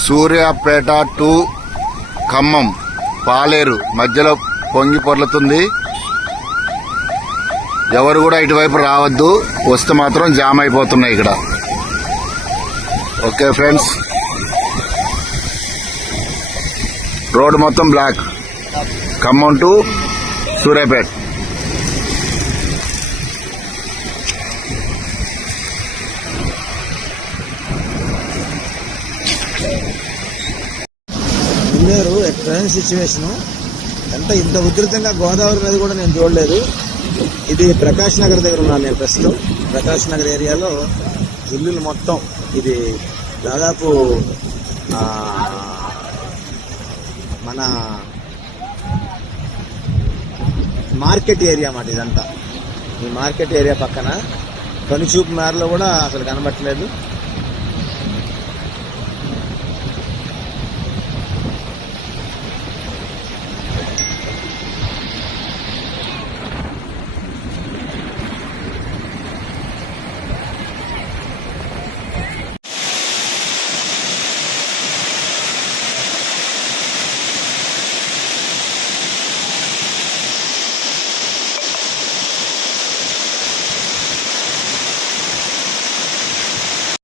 Suryapet to Khammam పాలేరు మధ్యలో పొంగి పొర్లుతుంది. ఎవరు కూడా ఇటువైపు రావద్దు. వస్తే మాత్రం జామ్ అయిపోతున్నాయి ఇక్కడ. Okay friends. రోడ్డు మొత్తం block. Khammam to Suryapet. Nellore train situation ఎంత ఇంత ఉధృతంగా గోదావరి నది కూడా నేను చూడలేదు. ఇది ప్రకాష్ నగర్ దగ్గర ఉన్నాను నేను ప్రస్తుతం. ప్రకాష్ నగర్ ఏరియాలో ఇల్లులు మొత్తం ఇది దాదాపు మన మార్కెట్ ఏరియా అన్నమాట ఇదంతా. ఈ మార్కెట్ ఏరియా పక్కన. కనుచూపు మేరలో కూడా అసలు కనబట్టలేదు